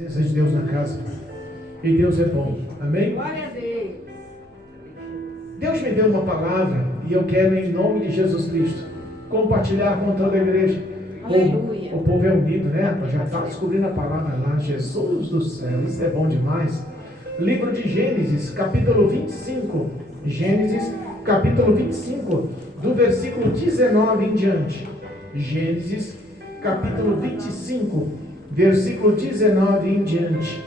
Presença de Deus na casa. E Deus é bom. Amém? Glória a Deus. Deus me deu uma palavra e eu quero, em nome de Jesus Cristo, compartilhar com toda a igreja. Aleluia. O povo é unido, né? Já está descobrindo a palavra lá. Jesus do céu, isso é bom demais. Livro de Gênesis, capítulo 25. Gênesis, capítulo 25, do versículo 19 em diante. Gênesis, capítulo 25, versículo 19 em diante.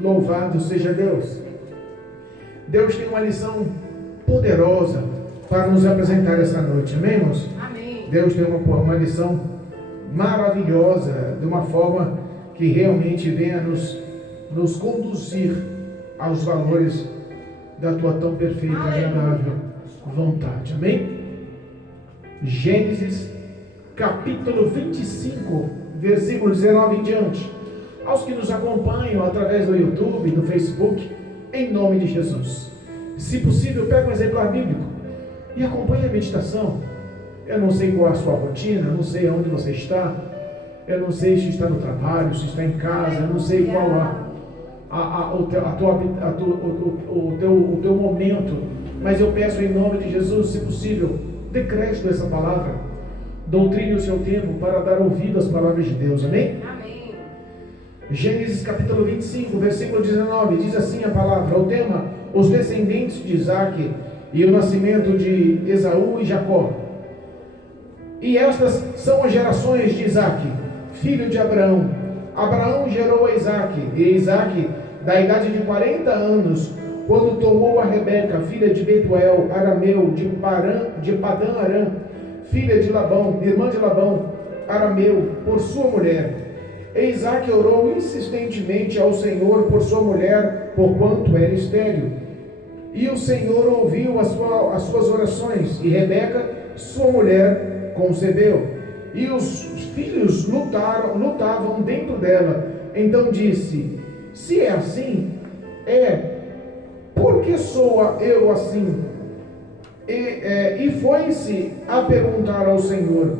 Louvado seja Deus. Deus tem uma lição poderosa para nos apresentar esta noite. Amém, irmãos? Amém. Deus tem uma lição maravilhosa, de uma forma que realmente venha nos conduzir aos valores da tua tão perfeita e agradável vontade. Amém? Gênesis, capítulo 25, versículo 19 em diante. Aos que nos acompanham através do YouTube, do Facebook, em nome de Jesus. Se possível, pega um exemplar bíblico e acompanhe a meditação. Eu não sei qual é a sua rotina, eu não sei onde você está, eu não sei se está no trabalho, se está em casa, eu não sei qual o teu momento, mas eu peço em nome de Jesus, se possível, dê crédito a essa palavra, doutrine o seu tempo para dar ouvido às palavras de Deus. Amém? Amém. Gênesis capítulo 25, versículo 19, diz assim a palavra, o tema: os descendentes de Isaque e o nascimento de Esaú e Jacó. E estas são as gerações de Isaque, filho de Abraão. Abraão gerou a Isaque, e Isaque, da idade de 40 anos, quando tomou a Rebeca, filha de Betuel, arameu, de Padã Arã, filha de Labão, irmã de Labão, arameu, por sua mulher. E Isaque orou insistentemente ao Senhor por sua mulher, porquanto era estéril. E o Senhor ouviu as suas orações, e Rebeca, sua mulher, concebeu. E os filhos lutavam dentro dela. Então disse: se é assim, por que sou eu assim? E foi-se a perguntar ao Senhor.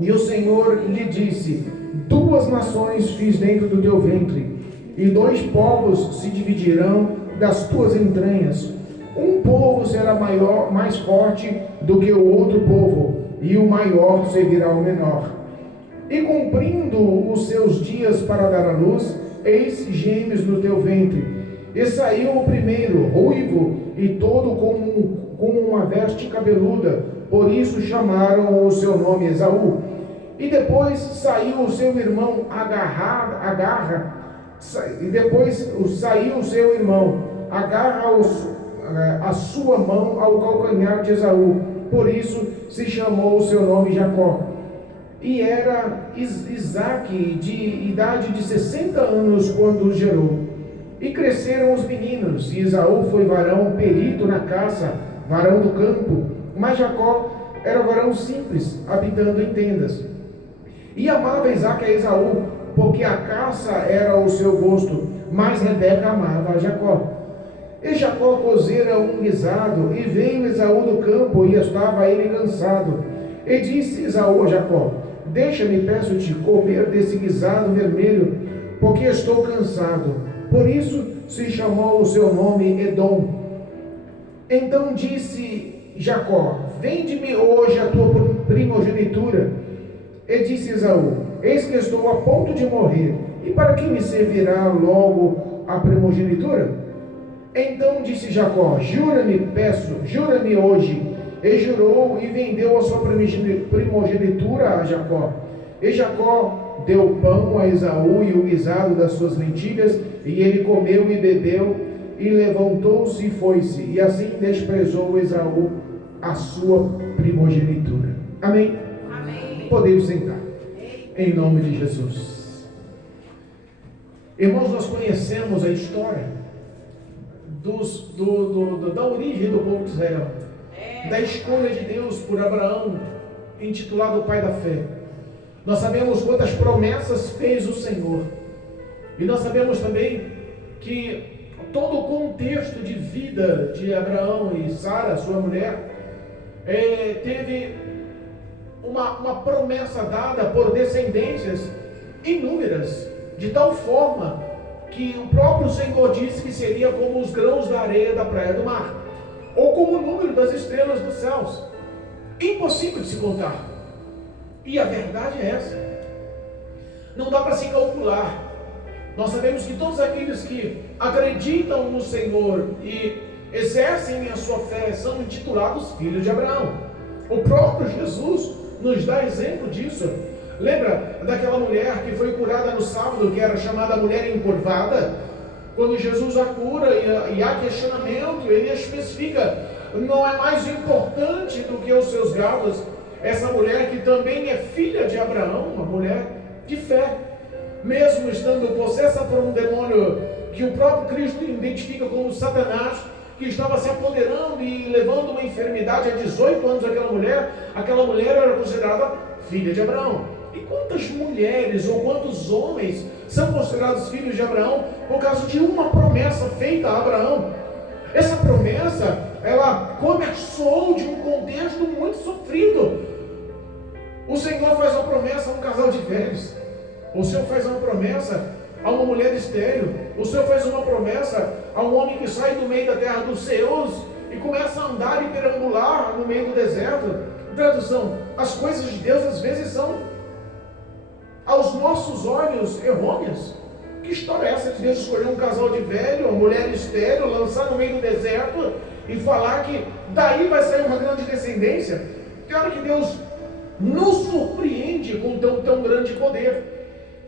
E o Senhor lhe disse: duas nações fiz dentro do teu ventre, e dois povos se dividirão das tuas entranhas. Um povo será mais forte do que o outro povo, e o maior servirá ao menor. E cumprindo os seus dias para dar à luz, eis gêmeos no teu ventre. E saiu o primeiro, ruivo, e todo como uma veste cabeluda, por isso chamaram o seu nome Esaú. E depois saiu o seu irmão agarra a sua mão ao calcanhar de Esaú, por isso se chamou o seu nome Jacó. E era Isaque de idade de 60 anos quando o gerou. E cresceram os meninos, e Esaú foi varão perito na caça, varão do campo, mas Jacó era varão simples, habitando em tendas. E amava Isaque a Esaú, porque a caça era o seu gosto, mas Rebeca amava a Jacó. E Jacó cozera um guisado, e veio Esaú do campo, e estava ele cansado. E disse Esaú a Jacó: deixa-me, peço-te, comer desse guisado vermelho, porque estou cansado. Por isso se chamou o seu nome Edom. Então disse Jacó: vende-me hoje a tua primogenitura. E disse Esaú: eis que estou a ponto de morrer, e para que me servirá logo a primogenitura? Então disse Jacó: jura-me hoje. E jurou, e vendeu a sua primogenitura a Jacó. E Jacó deu pão a Esaú e o guisado das suas lentilhas, e ele comeu e bebeu, e levantou-se e foi-se. E assim desprezou Esaú a sua primogenitura. Amém? Amém. Podemos sentar. Em nome de Jesus. Irmãos, nós conhecemos a história da origem do povo de Israel, da escolha de Deus por Abraão, intitulado o pai da fé. Nós sabemos quantas promessas fez o Senhor, e nós sabemos também que todo o contexto de vida de Abraão e Sara, sua mulher, teve uma promessa dada por descendências inúmeras, de tal forma que o próprio Senhor disse que seria como os grãos da areia da praia do mar, ou como o número das estrelas dos céus. Impossível de se contar. E a verdade é essa. Não dá para se calcular. Nós sabemos que todos aqueles que acreditam no Senhor e exercem a sua fé são intitulados filhos de Abraão. O próprio Jesus nos dá exemplo disso. Lembra daquela mulher que foi curada no sábado, que era chamada mulher encurvada? Quando Jesus a cura e há questionamento, ele especifica: não é mais importante do que os seus gados. Essa mulher que também é filha de Abraão, uma mulher de fé, mesmo estando possessa por um demônio que o próprio Cristo identifica como Satanás, que estava se apoderando e levando uma enfermidade há 18 anos aquela mulher era considerada filha de Abraão. E quantas mulheres ou quantos homens são considerados filhos de Abraão por causa de uma promessa feita a Abraão? Essa promessa, ela começou de um contexto muito sofrido. O Senhor faz uma promessa a um casal de velhos. O Senhor faz uma promessa a uma mulher estéril. O Senhor faz uma promessa a um homem que sai do meio da terra dos seus e começa a andar e perambular no meio do deserto. Tradução: as coisas de Deus às vezes são, aos nossos olhos, errôneas. Que história é essa de Deus escolher um casal de velho, uma mulher estéril, lançar no meio do deserto e falar que daí vai sair uma grande descendência? Claro que Deus nos surpreende com tão grande poder.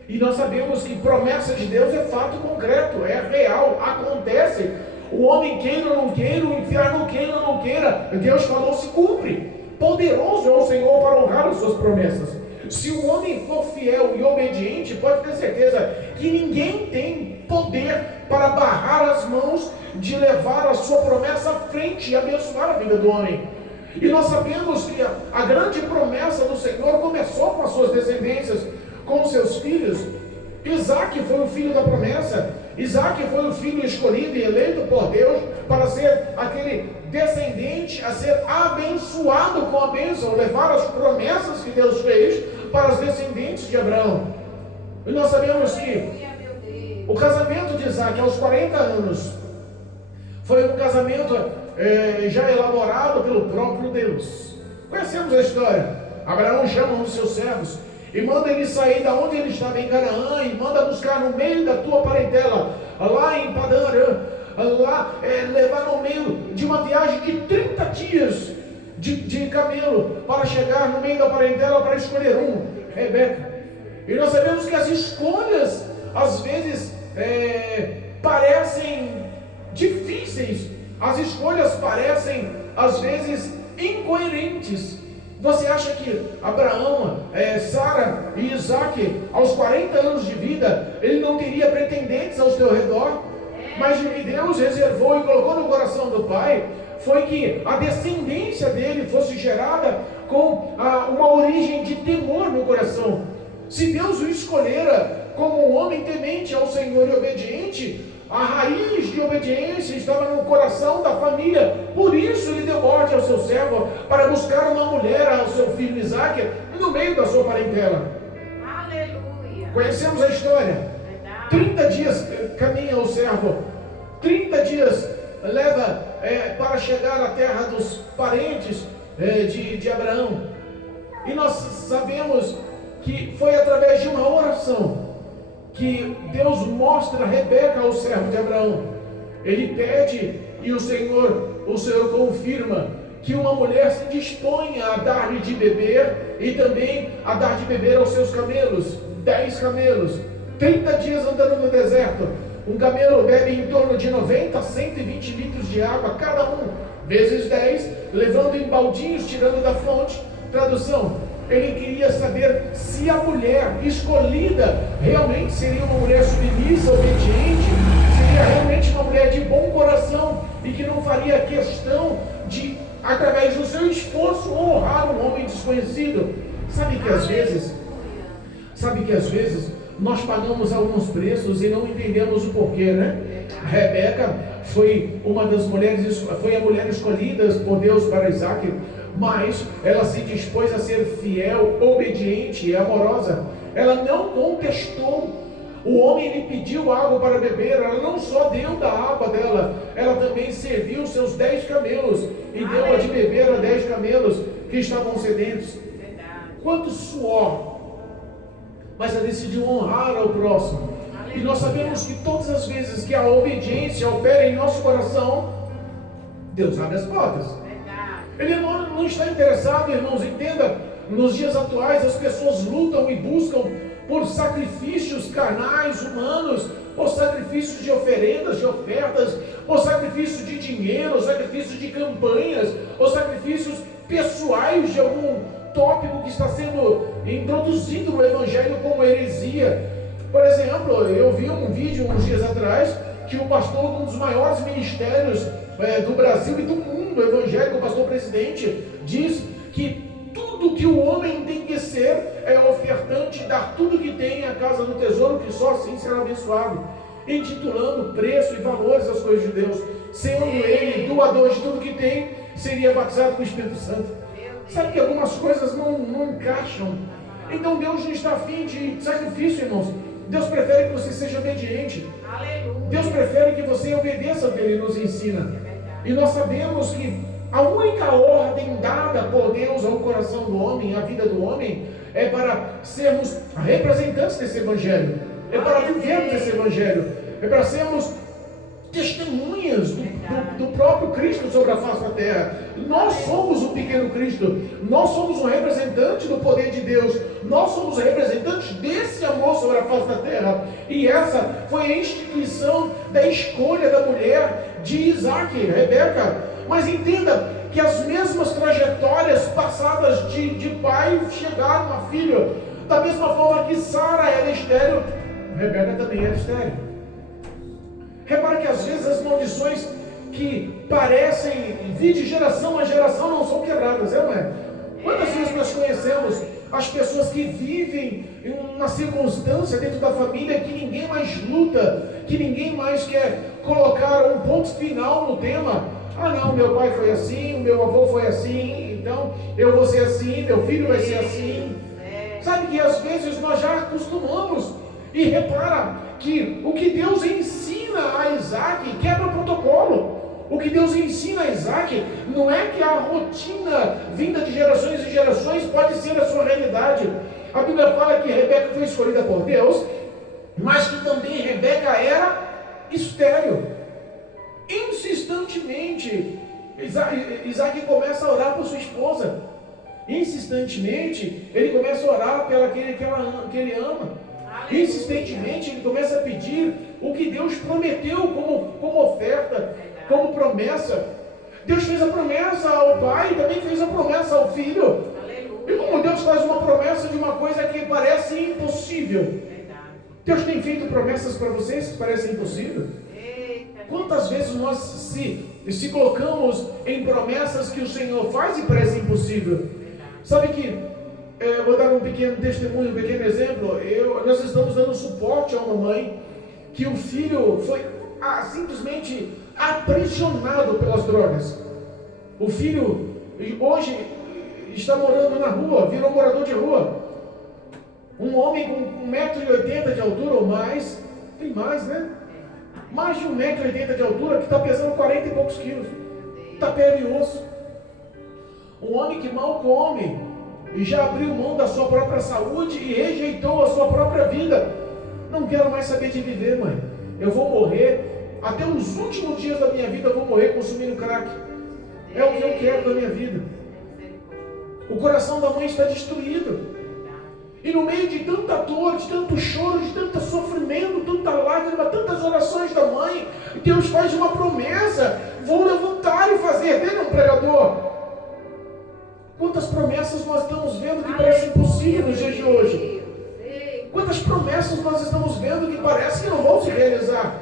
E nós sabemos que promessa de Deus é fato concreto, é real, acontece. O homem queira ou não queira, o inferno queira ou não queira, Deus falou, se cumpre. Poderoso é o Senhor para honrar as suas promessas. Se o homem for fiel e obediente, pode ter certeza que ninguém tem poder para barrar as mãos de levar a sua promessa à frente e abençoar a vida do homem. E nós sabemos que a grande promessa do Senhor começou com as suas descendências, com os seus filhos. Isaac foi o filho da promessa. Isaac foi o filho escolhido e eleito por Deus para ser aquele descendente a ser abençoado com a bênção, levar as promessas que Deus fez para os descendentes de Abraão. E nós sabemos que o casamento de Isaac aos 40 anos foi um casamento já elaborado pelo próprio Deus. Conhecemos a história. Abraão chama um dos seus servos e manda ele sair da onde ele estava em Canaã e manda buscar no meio da tua parentela, lá em Padã Arã, lá levar no meio de uma viagem de 30 dias de camelo para chegar no meio da parentela para escolher Rebeca. E nós sabemos que as escolhas às vezes parecem difíceis, as escolhas parecem às vezes incoerentes. Você acha que Abraão, Sara e Isaac, aos 40 anos de vida, ele não teria pretendentes ao seu redor? Mas o que Deus reservou e colocou no coração do pai foi que a descendência dele fosse gerada com uma origem de temor no coração. Se Deus o escolhera como um homem temente ao Senhor e obediente, a raiz de obediência estava no coração da família. Por isso ele deu ordem ao seu servo para buscar uma mulher ao seu filho Isaac no meio da sua parentela. Aleluia. Conhecemos a história. 30 dias caminha o servo, 30 dias leva para chegar à terra dos parentes de Abraão. E nós sabemos que foi através de uma oração que Deus mostra Rebeca ao servo de Abraão. Ele pede e o Senhor confirma que uma mulher se dispõe a dar-lhe de beber e também a dar de beber aos seus camelos, 10 camelos, 30 dias andando no deserto. Um camelo bebe em torno de 90 a 120 litros de água cada um, vezes 10, levando em baldinhos, tirando da fonte. Tradução: ele queria saber se a mulher escolhida realmente seria uma mulher submissa, obediente, seria realmente uma mulher de bom coração e que não faria questão de, através do seu esforço, honrar um homem desconhecido. Sabe que às vezes nós pagamos alguns preços e não entendemos o porquê, né? A Rebeca foi uma das mulheres, foi a mulher escolhida por Deus para Isaac, mas ela se dispôs a ser fiel, obediente e amorosa. Ela não contestou O homem lhe pediu água para beber, ela não só deu da água dela, ela também serviu seus 10 camelos e deu a de beber a 10 camelos que estavam sedentos. Quanto suor! Mas ela decidiu honrar ao próximo. E nós sabemos que todas as vezes que a obediência opera em nosso coração, Deus abre as portas. Ele não está interessado, irmãos, entenda, nos dias atuais as pessoas lutam e buscam por sacrifícios carnais, humanos, por sacrifícios de oferendas, de ofertas, por sacrifício de dinheiro, sacrifício de campanhas, ou sacrifícios pessoais de algum tópico que está sendo introduzido no Evangelho como heresia. Por exemplo, eu vi um vídeo uns dias atrás, que o pastor de um dos maiores ministérios do Brasil e do mundo evangélico, o pastor presidente, diz que tudo que o homem tem que ser é ofertante, dar tudo que tem à casa do tesouro, que só assim será abençoado, intitulando preço e valores às coisas de Deus, sendo ele doador de tudo que tem, seria batizado com o Espírito Santo. Sabe que algumas coisas não encaixam. Então Deus não está afim de sacrifício, irmãos. Deus prefere que você seja obediente. Deus prefere que você obedeça ao que Ele nos ensina. E nós sabemos que a única ordem dada por Deus ao coração do homem, à vida do homem, é para sermos representantes desse Evangelho, é para vivermos esse Evangelho, é para sermos testemunhas do próprio Cristo sobre a face da terra. Nós somos o pequeno Cristo, nós somos um representante do poder de Deus, nós somos representantes desse amor sobre a face da terra. E essa foi a instituição da escolha da mulher de Isaac, Rebeca. Mas entenda que as mesmas trajetórias passadas de pai chegaram a filho. Da mesma forma que Sara era estéril, Rebeca também era estéril. Repara que às vezes as maldições que parecem vir de geração a geração não são quebradas, não é? Quantas vezes nós conhecemos as pessoas que vivem em uma circunstância dentro da família que ninguém mais luta, que ninguém mais quer colocar um ponto final no tema? Ah não, meu pai foi assim, meu avô foi assim, então eu vou ser assim, meu filho vai ser assim. Sabe que às vezes nós já acostumamos. E repara que o que Deus ensina a Isaac quebra o protocolo. O que Deus ensina a Isaac não é que a rotina vinda de gerações em gerações pode ser a sua realidade. A Bíblia fala que Rebeca foi escolhida por Deus, mas que também Rebeca era estéril. Insistentemente, Isaac começa a orar por sua esposa. Insistentemente, ele começa a orar pela que ele ama. Insistentemente, ele começa a pedir o que Deus prometeu como oferta, como promessa. Deus fez a promessa ao pai e também fez a promessa ao filho. E como Deus faz uma promessa de uma coisa que parece impossível, Deus tem feito promessas para vocês que parecem impossíveis. Quantas vezes nós se colocamos em promessas que o Senhor faz e parece impossível? Sabe que vou dar um pequeno testemunho, um pequeno exemplo. Nós estamos dando suporte a uma mãe que o filho foi simplesmente aprisionado pelas drogas. O filho hoje está morando na rua, virou morador de rua. Um homem com 1,80 m de altura ou mais, tem mais, né? Mais de 1,80 m de altura, que está pesando 40 e poucos quilos. Está pele e osso. Um homem que mal come e já abriu mão da sua própria saúde e rejeitou a sua própria vida. Não quero mais saber de viver, mãe. Eu vou morrer, até os últimos dias da minha vida eu vou morrer consumindo crack. É o que eu quero da minha vida. O coração da mãe está destruído. E no meio de tanta dor, de tanto choro, de tanto sofrimento, tanta lágrima, tantas orações da mãe, Deus faz uma promessa: vou levantar e fazer dele um pregador. Quantas promessas nós estamos vendo que parecem impossíveis nos dias de hoje? Quantas promessas nós estamos vendo que parecem que não vão se realizar?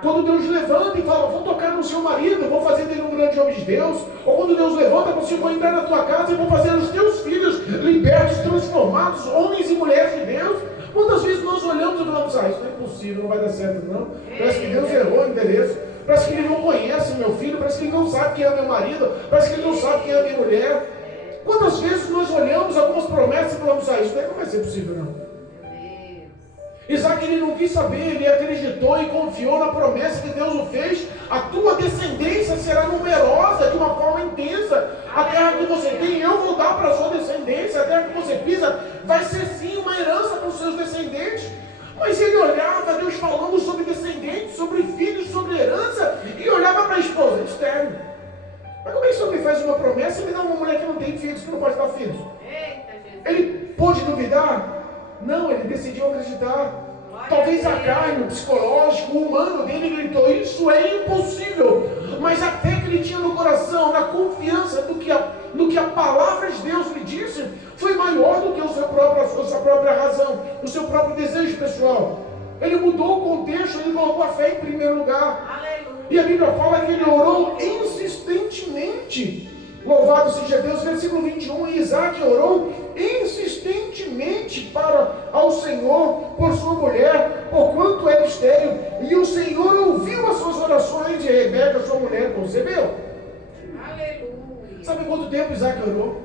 Quando Deus levanta e fala: vou tocar no seu marido, vou fazer dele um grande homem de Deus. Ou quando Deus levanta e fala: vou entrar na tua casa e vou fazer os teus filhos libertos, transformados, homens e mulheres de Deus. Quantas vezes nós olhamos e falamos: isso não é possível, não vai dar certo não. Parece que Deus errou o endereço. Parece que Ele não conhece o meu filho, parece que Ele não sabe quem é meu marido, parece que Ele não sabe quem é a minha mulher. Quantas vezes nós olhamos algumas promessas e falamos: isso não vai ser possível não. Isaac, ele não quis saber, ele acreditou e confiou na promessa que Deus o fez. A tua descendência será numerosa de uma forma intensa. A terra que você tem, eu vou dar para a sua descendência. A terra que você pisa vai ser sim uma herança para os seus descendentes. Mas ele olhava, Deus falando sobre descendentes, sobre filhos, sobre herança, e olhava para a esposa, estéril. Mas como é que o senhor me faz uma promessa e me dá uma mulher que não tem filhos, que não pode dar filhos? Eita, Jesus. Ele pôde duvidar? Não, ele decidiu acreditar. Talvez a carne, o psicológico, o humano dele gritou, isso é impossível. Mas a fé que ele tinha no coração, na confiança do que a palavra de Deus lhe disse, foi maior do que a sua própria razão, o seu próprio desejo pessoal. Ele mudou o contexto, ele colocou a fé em primeiro lugar. Aleluia. E a Bíblia fala que ele orou insistentemente. Louvado seja Deus, versículo 21, e Isaac orou insistentemente ao Senhor por sua mulher, porquanto era estéril, e o Senhor ouviu as suas orações, e Rebeca, sua mulher, concebeu. Aleluia. Sabe quanto tempo Isaac orou?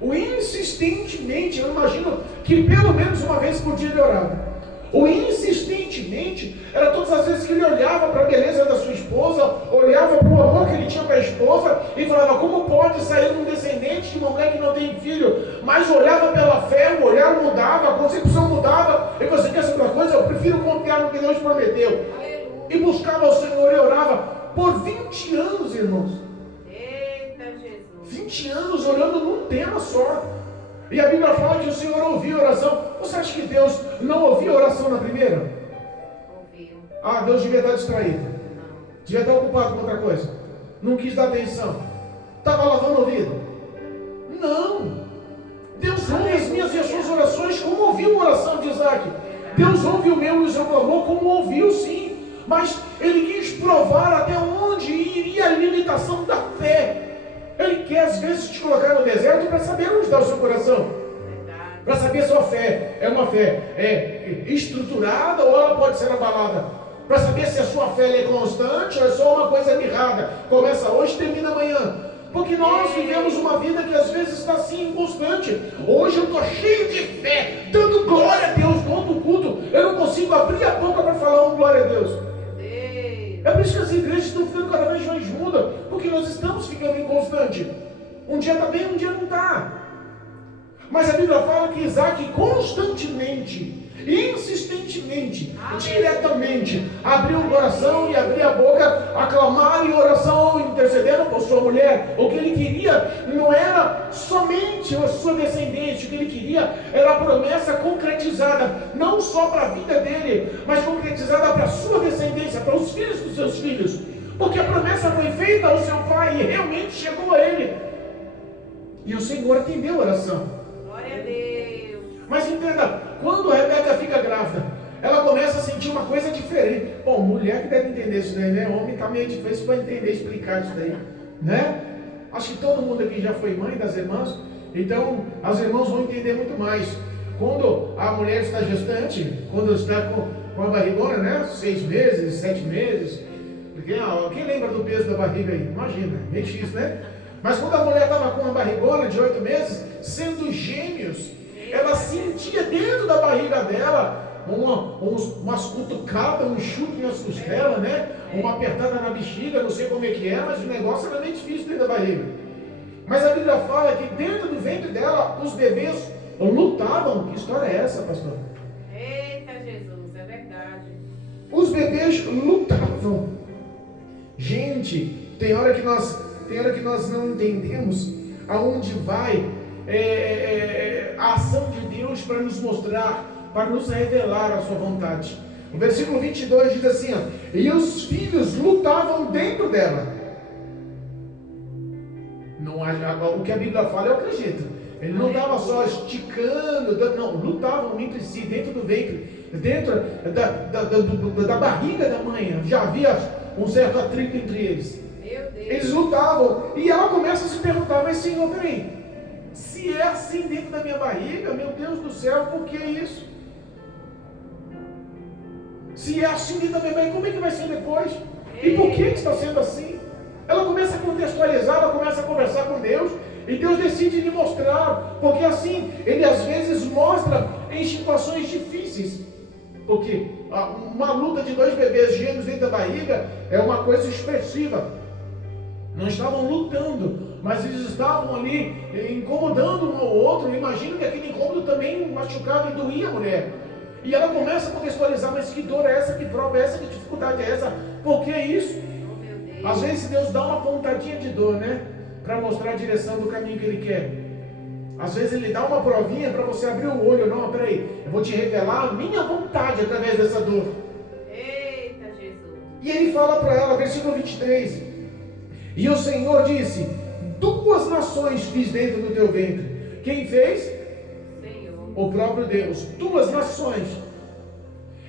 O insistentemente, eu imagino que pelo menos uma vez por dia ele orava. O insistentemente era todas as vezes que ele olhava para a beleza da sua esposa, olhava para o amor que ele tinha para a esposa e falava, como pode sair um descendente de uma mulher que não tem filho? Mas olhava pela fé, o olhar mudava, a concepção mudava. E você quer saber uma coisa? Eu prefiro confiar no que Deus prometeu. Aleluia. E buscava ao Senhor e orava por 20 anos, irmãos. Eita, Jesus. 20 anos orando num tema só. E a Bíblia fala que o Senhor ouviu a oração. Você acha que Deus não ouviu a oração na primeira? Ouviu. Ah, Deus devia estar distraído. Não. Devia estar ocupado com outra coisa. Não quis dar atenção. Estava lavando o ouvido. Não. Deus ouve as minhas e as suas orações como ouviu a oração de Isaac. Deus ouve o meu e o seu clamor como ouviu sim. Mas ele quis provar até onde iria a limitação da fé. Ele quer às vezes te colocar no deserto para saber onde está o seu coração. Para saber se a sua fé é uma fé estruturada ou ela pode ser abalada. Para saber se a sua fé é constante ou é só uma coisa mirrada. Começa hoje e termina amanhã. Porque nós vivemos uma vida que às vezes está assim inconstante. Hoje eu estou cheio de fé, dando glória a Deus no outro culto. Eu não consigo abrir a boca para falar um glória a Deus. É por isso que as igrejas estão ficando cada vez mais mudas, porque nós estamos ficando inconstante. Um dia está bem, um dia não está. Mas a Bíblia fala que Isaac constantemente, insistentemente, diretamente, abriu o coração e abriu a boca a clamar em oração, intercedendo por sua mulher. O que ele queria não era somente a sua descendência, o que ele queria era a promessa concretizada, não só para a vida dele, mas concretizada para a sua descendência, para os filhos dos seus filhos. Porque a promessa foi feita ao seu pai e realmente chegou a ele. E o Senhor atendeu a oração. Glória a Deus. Mas entenda, quando a Rebeca fica grávida, ela começa a sentir uma coisa diferente. Bom, mulher que deve entender isso daí, né? Homem está meio difícil para entender, explicar isso daí, né? Acho que todo mundo aqui já foi mãe das irmãs, então as irmãs vão entender muito mais. Quando a mulher está gestante, quando está com a barrigona, né? 6 meses, 7 meses. Porque, quem lembra do peso da barriga aí? Imagina, meio difícil, né? Mas quando a mulher estava com uma barrigona de 8 meses, sendo gêmeos, ela sentia dentro da barriga dela umas cutucadas, um chute nas costelas, né? Uma apertada na bexiga, não sei como é que é, mas o negócio era meio difícil dentro da barriga. Mas a Bíblia fala que dentro do ventre dela, os bebês lutavam. Que história é essa, pastor? Eita, Jesus, é verdade. Os bebês lutavam. Gente, tem hora que nós não entendemos aonde vai a ação de Deus para nos mostrar, para nos revelar a sua vontade. O versículo 22 diz assim, e os filhos lutavam dentro dela. O que a Bíblia fala, eu acredito. Ele não estava só esticando, não, lutavam entre si, dentro do ventre, dentro da barriga da mãe. Já havia um certo atrito entre eles. Meu Deus. Eles lutavam. E ela começa a se perguntar, mas Senhor, peraí, se é assim dentro da minha barriga, meu Deus do céu, por que isso? Se é assim dentro da minha barriga, como é que vai ser depois? E por que está sendo assim? Ela começa a contextualizar, ela começa a conversar com Deus, e Deus decide lhe mostrar, porque assim, Ele às vezes mostra em situações difíceis. Porque uma luta de 2 bebês gêmeos dentro da barriga é uma coisa expressiva. Não estavam lutando, mas eles estavam ali incomodando um ao outro. Imagino que aquele incômodo também machucava e doía a mulher. E ela começa a contextualizar, mas que dor é essa, que prova é essa, que dificuldade é essa, por que isso? Às vezes Deus dá uma pontadinha de dor, né? Para mostrar a direção do caminho que Ele quer. Às vezes Ele dá uma provinha para você abrir o olho. Não, peraí, eu vou te revelar a minha vontade através dessa dor. Eita, Jesus. E Ele fala para ela, versículo 23. E o Senhor disse: 2 nações fiz dentro do teu ventre. Quem fez? Senhor. O próprio Deus. 2 nações.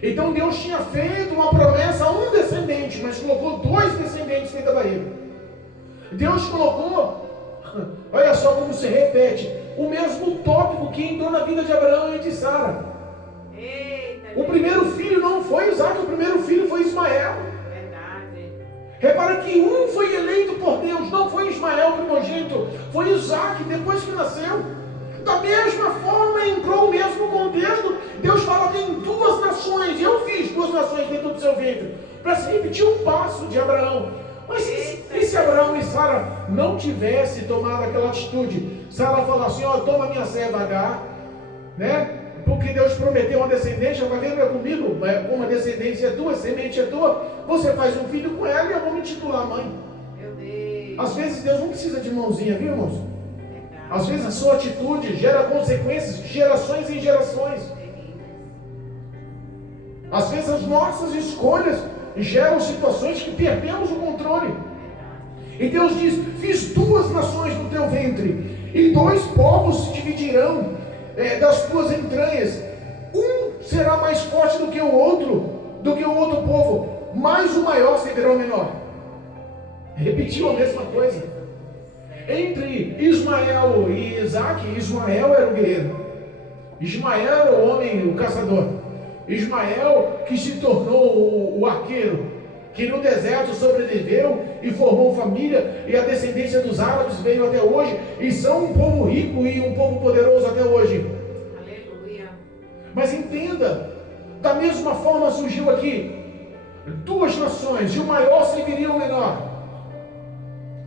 Então Deus tinha feito uma promessa a um descendente, mas colocou 2 descendentes dentro da barriga. Deus colocou, olha só como se repete, o mesmo tópico que entrou na vida de Abraão e de Sara. O primeiro filho não foi Isaac, o primeiro filho foi Ismael. Verdade. Repara que um foi eleito por Deus, não foi Ismael primogênito, foi Isaac depois que nasceu. Da mesma forma entrou o mesmo contexto. Deus fala: tem 2 nações, e eu fiz 2 nações dentro do seu ventre, para se repetir um passo de Abraão. Mas e se Abraão e Sara não tivessem tomado aquela atitude? Sara fala assim: ó, toma minha serva Agar, né? Porque Deus prometeu uma descendência, vai ver comigo, uma descendência é tua, semente é tua, você faz um filho com ela e eu vou me titular mãe. Meu Deus. Às vezes Deus não precisa de mãozinha, viu, irmãos? Verdade. Às vezes a sua atitude gera consequências de gerações em gerações. Às vezes as nossas escolhas geram situações que perdemos o controle. E Deus diz: fiz 2 nações no teu ventre, e 2 povos se dividirão das tuas entranhas. Um será mais forte do que o outro povo, mas o maior servirá o menor. Repetiu a mesma coisa. Entre Ismael e Isaac, Ismael era o guerreiro, Ismael era o homem, o caçador, Ismael que se tornou o arqueiro, que no deserto sobreviveu e formou família, e a descendência dos árabes veio até hoje, e são um povo rico e um povo poderoso até hoje. Aleluia. Mas entenda, da mesma forma surgiu aqui 2 nações, e o maior serviria o menor.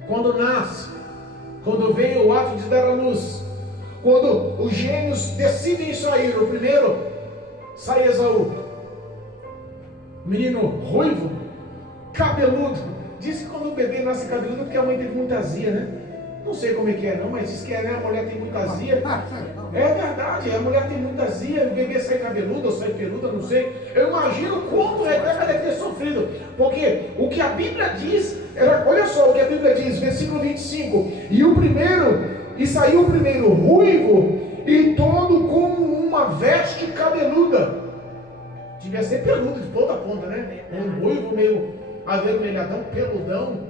Quando nasce, quando vem o ato de dar a luz, quando os gêmeos decidem sair, o primeiro sai Esaú, menino ruivo, cabeludo. Diz que quando o bebê nasce cabeludo é porque a mãe teve muita azia, né? Não sei como é que é não, mas diz que né? A mulher tem muita azia. É verdade, a mulher tem muita azia, o bebê sai cabeludo ou sai peludo, não sei. Eu imagino quanto Rebeca deve ter sofrido, porque o que a Bíblia diz, olha só o que a Bíblia diz, versículo 25: e saiu o primeiro ruivo, e todo como uma veste cabeluda. Devia ser peludo de ponta a ponta, né? Um ruivo meio avermelhadão, peludão.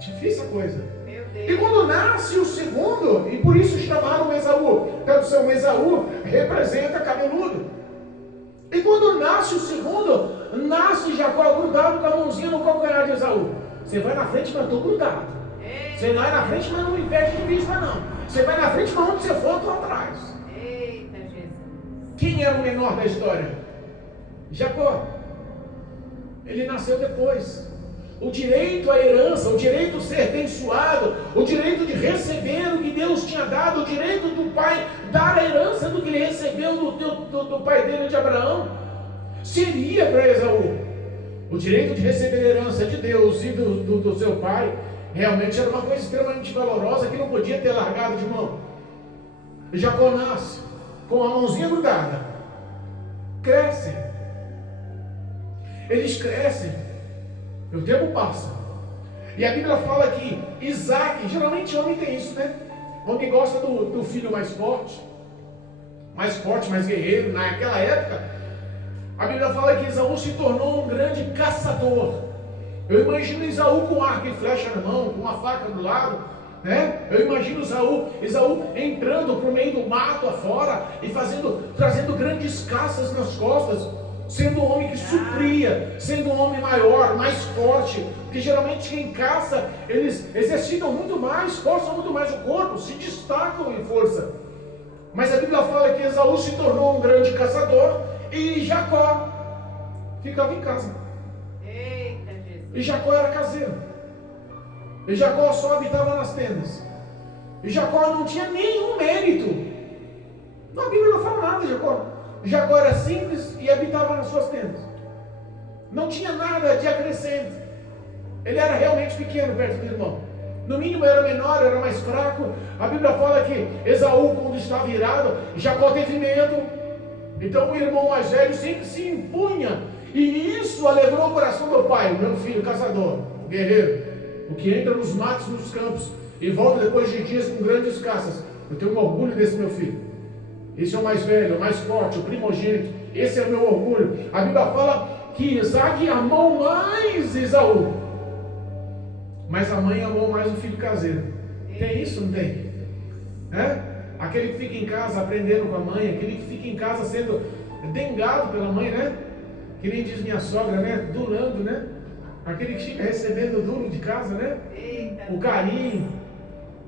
Difícil a coisa. E quando nasce o segundo, e por isso chamaram Esaú, tradução, Esaú representa cabeludo. E quando nasce o segundo, nasce Jacó grudado com a mãozinha no calcanhar de Esaú. Você vai na frente, mas eu estou grudado. Você vai na frente, mas não me impede de vista, não. Você vai na frente, mas onde você for, eu estou atrás. Eita, Jesus. Quem era o menor da história? Jacó. Ele nasceu depois. O direito à herança, o direito de ser abençoado, o direito de receber o que Deus tinha dado, o direito do pai dar a herança do que ele recebeu do pai dele, de Abraão, seria para Esaú. O direito de receber a herança de Deus e do seu pai realmente era uma coisa extremamente valorosa que não podia ter largado de mão. Jacó nasce com a mãozinha grudada, crescem, eles crescem, o tempo passa, e a Bíblia fala que Isaac, geralmente homem tem isso, né? Homem gosta do filho mais forte, mais guerreiro. Naquela época, a Bíblia fala que Esaú se tornou um grande caçador. Eu imagino Esaú com arco e flecha na mão, com uma faca do lado, né? Eu imagino Esaú entrando para o meio do mato afora e trazendo grandes caças nas costas, sendo um homem que supria, sendo um homem maior, mais forte, porque geralmente quem caça, eles exercitam muito mais, forçam muito mais o corpo, se destacam em força. Mas a Bíblia fala que Esaú se tornou um grande caçador, E Jacó ficava em casa. Eita, Jesus. E Jacó era caseiro. E Jacó só habitava nas tendas. E Jacó não tinha nenhum mérito. A Bíblia não fala nada de Jacó. Jacó era simples e habitava nas suas tendas. Não tinha nada de acrescente. Ele era realmente pequeno perto do irmão. No mínimo era menor, era mais fraco. A Bíblia fala que Esaú, quando estava irado, Jacó teve medo. Então o irmão mais velho sempre se impunha. E isso alegrou o coração do pai. Meu filho, caçador, guerreiro, o que entra nos matos, nos campos, e volta depois de dias com grandes caças. Eu tenho um orgulho desse meu filho. Esse é o mais velho, o mais forte, o primogênito. Esse é o meu orgulho. A Bíblia fala que Isaac amou mais Esaú, mas a mãe amou mais o filho caseiro. Tem isso, não tem? Aquele que fica em casa aprendendo com a mãe, aquele que fica em casa sendo dengado pela mãe, né? Que nem diz minha sogra, né? Durando, né? Aquele que fica recebendo o duro de casa, né? Eita. O carinho.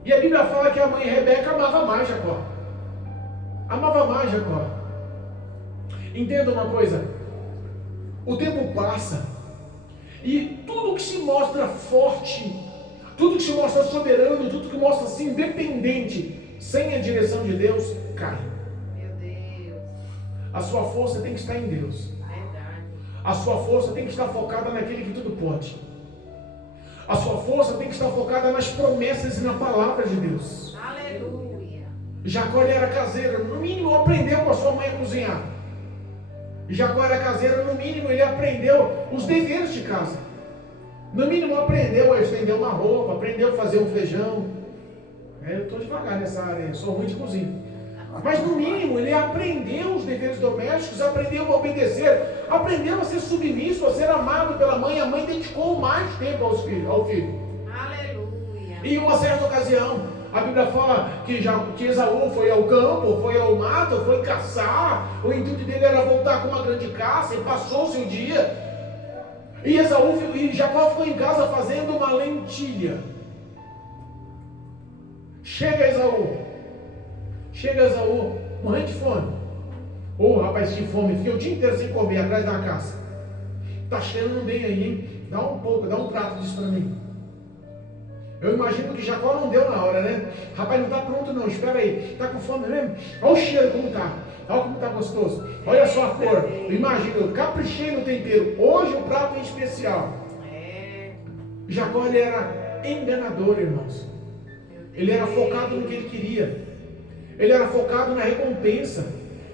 E a Bíblia fala que a mãe Rebeca amava mais Jacó. Amava mais Jacó. Entenda uma coisa. O tempo passa. E tudo que se mostra forte, tudo que se mostra soberano, tudo que mostra assim independente, sem a direção de Deus, cai. Meu Deus. A sua força tem que estar em Deus. Verdade. A sua força tem que estar focada naquele que tudo pode. A sua força tem que estar focada nas promessas e na palavra de Deus. Aleluia. Jacó ele era caseiro, no mínimo aprendeu com a sua mãe a cozinhar. Jacó era caseiro, no mínimo ele aprendeu os deveres de casa. No mínimo aprendeu a estender uma roupa, aprendeu a fazer um feijão. Eu estou devagar nessa área, eu sou ruim de cozinha. Mas no mínimo ele aprendeu os deveres domésticos, aprendeu a obedecer, aprendeu a ser submisso, a ser amado pela mãe. A mãe dedicou mais tempo ao filho. Aleluia. E em uma certa ocasião, a Bíblia fala que Esaú foi ao campo, foi ao mato, foi caçar. O intuito dele era voltar com uma grande caça e passou o seu dia. E Jacó ficou em casa fazendo uma lentilha. Chega Esaú, morrendo de fome. Rapaz, tinha fome, fiquei o dia inteiro sem comer atrás da caça. Tá cheirando bem aí, hein? Dá um prato disso para mim. Eu imagino que Jacó não deu na hora, né? Rapaz, não tá pronto não, espera aí. Tá com fome mesmo? Olha o cheiro como tá. Olha como tá gostoso. Olha só a cor. Imagina, eu caprichei no tempero. Hoje o prato é especial. Jacó, ele era enganador, irmãos. Ele era focado no que ele queria. Ele era focado na recompensa.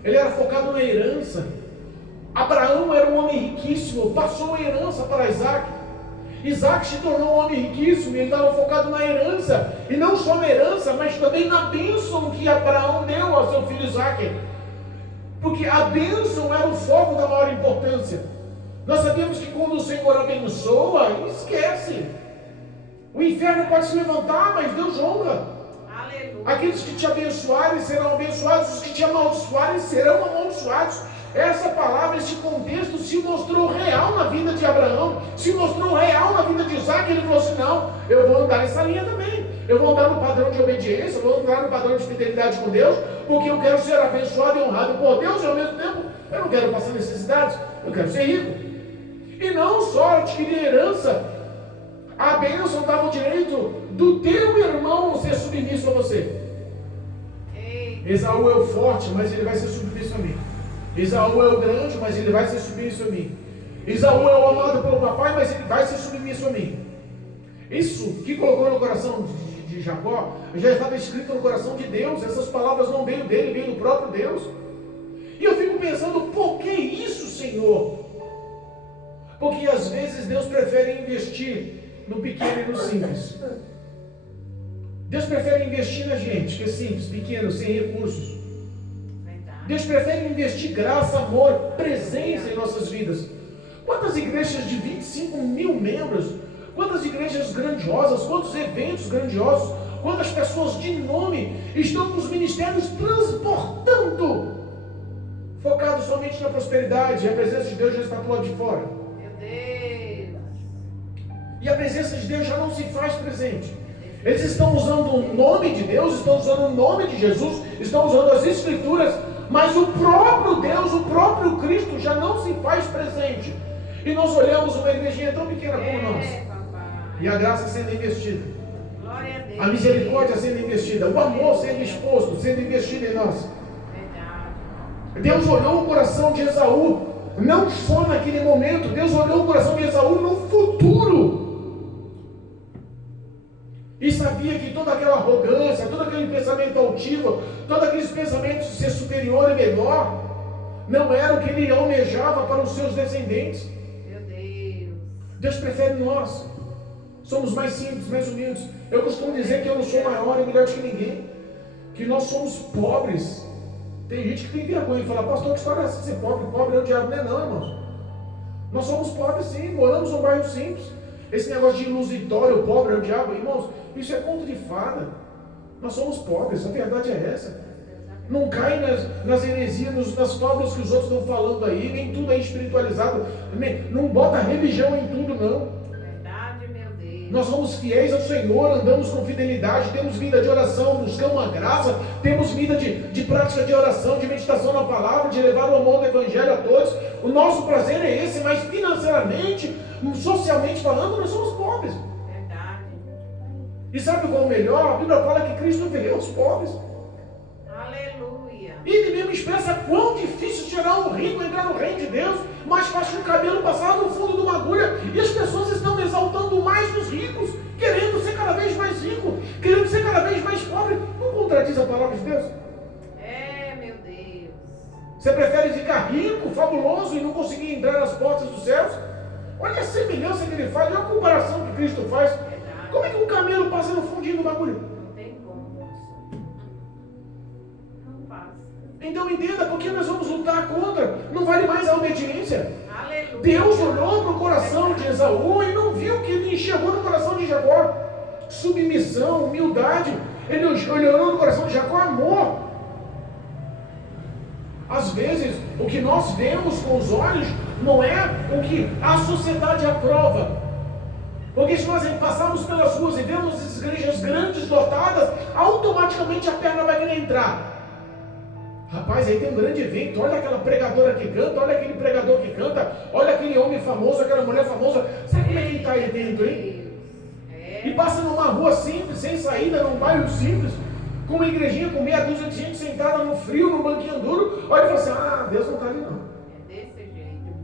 Ele era focado na herança. Abraão era um homem riquíssimo, passou a herança para Isaac. Isaac se tornou um homem riquíssimo, ele estava focado na herança. E não só na herança, mas também na bênção que Abraão deu ao seu filho Isaac. Porque a bênção era o foco da maior importância. Nós sabemos que quando o Senhor abençoa, esquece. O inferno pode se levantar, mas Deus honra. Aleluia. Aqueles que te abençoarem serão abençoados, os que te amaldiçoarem serão amaldiçoados. Essa palavra, esse contexto se mostrou real na vida de Abraão, se mostrou real na vida de Isaac. Ele falou assim: não, eu vou andar nessa linha também, eu vou andar no padrão de obediência, eu vou andar no padrão de fidelidade com Deus, porque eu quero ser abençoado e honrado por Deus, e ao mesmo tempo eu não quero passar necessidades, eu quero ser rico. E não só adquirir herança, a bênção dava o direito do teu irmão ser submisso a você. Esaú é o forte, mas ele vai ser submisso a mim. Esaú é o grande, mas ele vai ser submisso a mim. Esaú é o amado pelo papai, mas ele vai ser submisso a mim. Isso que colocou no coração de Jacó já estava escrito no coração de Deus. Essas palavras não veio dele, veio do próprio Deus. E eu fico pensando, por que isso, Senhor? Porque às vezes Deus prefere investir no pequeno e no simples. Deus prefere investir na gente, que é simples, pequeno, sem recursos. Deus prefere investir graça, amor, presença em nossas vidas. Quantas igrejas de 25 mil membros, quantas igrejas grandiosas, quantos eventos grandiosos, quantas pessoas de nome estão com os ministérios transportando, focados somente na prosperidade, e a presença de Deus já está do lado de fora. Meu Deus. E a presença de Deus já não se faz presente. Eles estão usando o nome de Deus, estão usando o nome de Jesus, estão usando as Escrituras, mas o próprio Deus, o próprio Cristo já não se faz presente. E nós olhamos uma igrejinha tão pequena como nós. Papai. E a graça sendo investida. Glória a Deus. A misericórdia sendo investida. O amor sendo exposto, sendo investido em nós. Verdade. Deus olhou o coração de Esaú, não só naquele momento. Deus olhou o coração de Esaú no futuro. E sabia que toda aquela arrogância, todo aquele pensamento altivo, todos aqueles pensamentos de ser superior e melhor, não era o que ele almejava para os seus descendentes. Meu Deus. Deus prefere nós. Somos mais simples, mais humildes. Eu costumo dizer que eu não sou maior e melhor do que ninguém. Que nós somos pobres. Tem gente que tem vergonha de falar, pastor, que história é essa de ser pobre? Pobre é o diabo. Não é não, irmãos. Nós somos pobres sim, moramos num bairro simples. Esse negócio de ilusitório, o pobre é o diabo, irmãos, isso é conto de fada. Nós somos pobres, a verdade é essa. Não cai nas heresias, nas fábulas que os outros estão falando aí, nem tudo é espiritualizado, não bota religião em tudo não. Verdade, meu Deus. Nós somos fiéis ao Senhor, andamos com fidelidade, temos vida de oração, buscamos a graça, temos vida de prática de oração, de meditação na palavra, de levar o amor do Evangelho a todos. O nosso prazer é esse, mas financeiramente, socialmente falando, nós somos pobres. Verdade. E sabe qual é o melhor? A Bíblia fala que Cristo veio aos pobres. Aleluia. E ele mesmo expressa quão difícil será um rico entrar no reino de Deus, mais fácil o cabelo passar no fundo de uma agulha. E as pessoas estão exaltando mais os ricos, querendo ser cada vez mais rico, querendo ser cada vez mais pobre. Não contradiz a palavra de Deus? É, meu Deus. Você prefere ficar rico, fabuloso e não conseguir entrar nas portas dos céus? Olha a semelhança que ele faz, olha a comparação que Cristo faz. Verdade. Como é que um camelo passa no fundinho do bagulho? Não tem como. Não passa. Então entenda, porque nós vamos lutar contra. Não vale mais a obediência. Aleluia. Deus olhou para o coração de Esaú e não viu que ele enxergou no coração de Jacó submissão, humildade. Ele olhou no coração de Jacó amor. Às vezes, o que nós vemos com os olhos não é o que a sociedade aprova. Porque se nós passarmos pelas ruas e vemos as igrejas grandes lotadas, automaticamente a perna vai querer entrar. Rapaz, aí tem um grande evento, olha aquela pregadora que canta, olha aquele pregador que canta, olha aquele homem famoso, aquela mulher famosa. Sabe como é que está aí dentro, hein? E passa numa rua simples, sem saída, num bairro simples, com uma igrejinha com meia dúzia de gente sentada no frio, num banquinho duro, olha e fala assim, ah, Deus não está ali não. É desse jeito.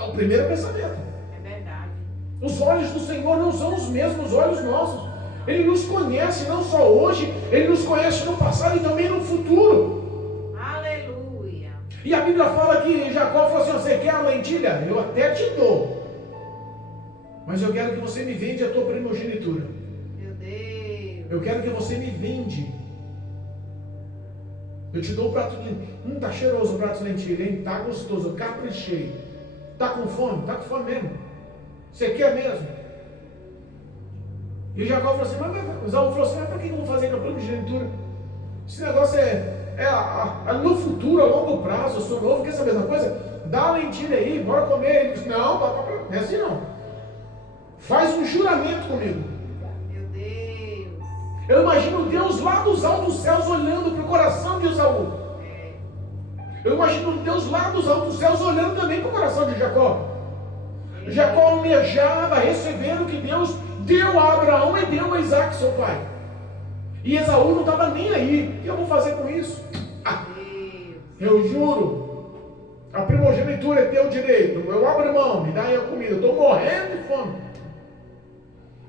É o primeiro pensamento. É verdade. Os olhos do Senhor não são os mesmos olhos nossos. Ele nos conhece não só hoje, Ele nos conhece no passado e também no futuro. Aleluia. E a Bíblia fala que Jacó falou assim, você quer a lentilha? Eu até te dou. Mas eu quero que você me vende a tua primogenitura. Meu Deus. Eu quero que você me vende. Eu te dou o prato de lentilha. Tá cheiroso o prato de lentilha, hein? Tá gostoso, eu caprichei. Tá com fome? Tá com fome mesmo. Você quer mesmo? E Jacó falou assim, mas Esaú falou assim, mas para que eu vou fazer com a primogenitura? Esse negócio é no futuro, a longo prazo, eu sou novo, quer saber uma coisa? Dá a lentilha aí, bora comer. Ele disse, não, não é assim não. Faz um juramento comigo. Meu Deus. Eu imagino Deus lá dos altos céus olhando para o coração de Esaú. Eu imagino Deus lá dos altos céus olhando também para o coração de Jacó. Jacó almejava receber o que Deus deu a Abraão e deu a Isaac, seu pai. E Esaú não estava nem aí. O que eu vou fazer com isso? Eu juro, a primogenitura é teu direito. Eu abro mão, me dá aí a comida. Eu estou morrendo de fome.